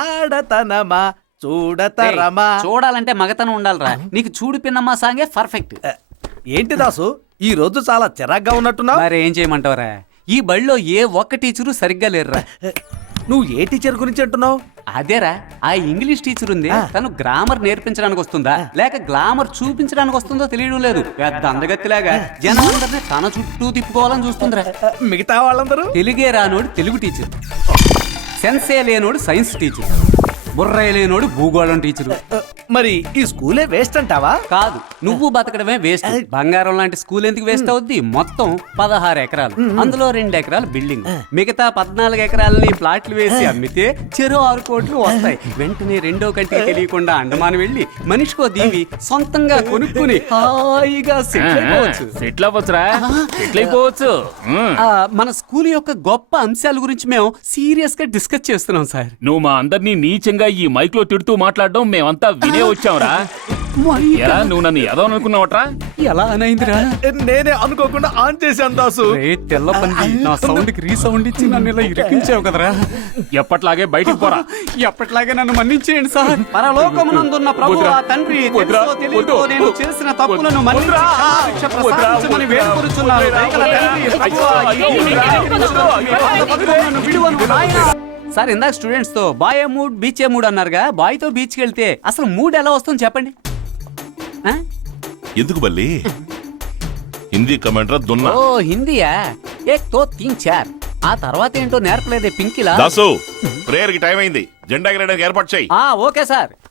ఆడతనమా చూడతరమా. చూడాలంటే మగతనం ఉండాలిరా. నీకు చూడు పిన్నమ్మా సాంగే పర్ఫెక్ట్. ఏంటి దాసు ఈ రోజు చాలా చిరాగ్గా ఉన్నట్టున్నావు? మరి ఏం చేయమంటావురా, ఈ బడిలో ఏ ఒక్క టీచరు సరిగ్గా లేరురా. నువ్వు ఏ టీచర్ గురించి అంటున్నావు? అదేరా, ఆ ఇంగ్లీష్ టీచర్ ఉంది, తను గ్రామర్ నేర్పించడానికి వస్తుందా లేక గ్లామర్ చూపించడానికి వస్తుందో తెలియడం లేదు. పెద్ద అందగత్తిలాగా జనం అందరినీ తన చుట్టూ తిప్పుకోవాలని చూస్తుందిరా. మిగతా వాళ్ళందరూ తెలుగే రానోడు తెలుగు టీచర్, సెన్సే లేనోడు సైన్స్ టీచర్, బుర్రే లేనోడు భూగోళం టీచరు. మరి ఈ స్కూలే వేస్ట్ అంటావా? కాదు, నువ్వు బతకడమే వేస్ట్. బంగారం లాంటి స్కూల్ ఎందుకు వేస్ట్ అవుద్ది? మొత్తం 16 ఎకరాలు, అందులో 2 ఎకరాలు బిల్డింగ్, మిగతా 14 ఎకరాలని ప్లాట్లు వేసి అమ్మితే చెరో 6 కోట్లు వస్తాయి. వెంటనే రెండో కంటికి తెలియకుండా అండమాన్ వెళ్లి మనిషికో దీవి సొంతంగా కొనుక్కుని హాయిగా సెటిల్ అయిపోవచ్చు. మన స్కూల్ యొక్క గొప్ప అంశాల గురించి మేము సీరియస్ గా డిస్కస్ చేస్తున్నాం సార్. నువ్వు మా అందరినీ నీచంగా ఈ మైక్ లో తిడుతూ మాట్లాడడం మేమంతా వినే వచ్చావురా. ఎలా నువ్వు నన్ను ఎదవనుకున్నావట్రా? ఎలా అనైందిరా? నేనే అనుకోకుండా ఆన్ చేశాను దాసు. తెల్ల పంది, నా సౌండ్ కి రీసౌండ్ ఇచ్చి నన్ను ఇలా ఇరికించావు కదరా. ఎప్పట్లాగే బయటికి పోరా. ఎప్పట్లాగే నన్ను మన్నించేయండి సార్. పరలోకమునందున్న ప్రభువా తండ్రి, తెలుసో తెలియకో నేను చేసిన తప్పులను మన్నించి క్షమాభిక్ష ప్రసాదించమని వేడుకొనుచున్నాను. దయగల తండ్రి, ప్రభువా, నన్ను విడువను నాయనా. సార్, ఇందాక స్టూడెంట్స్ తో బాయ్ ఏ మూడ్ బీచ్ ఏ మూడ్ అన్నారుగా. బాయ్ తో బీచ్కి వెళ్తే అసలు మూడ్ ఎలా వస్తుంది చెప్పండి. ఎందుకు బల్లి హిందీ కమెంటరా దున్నా? ఓ హిందీయా? ఏక్ తో 3-4. ఆ తర్వాత ఏంటో నేర్పలేదే పింకిలా. దాసు, ప్రేయర్ కి టైం అయింది, జెండా ఎగరేయడానికి ఏర్పాటు చేయి. Okay sir.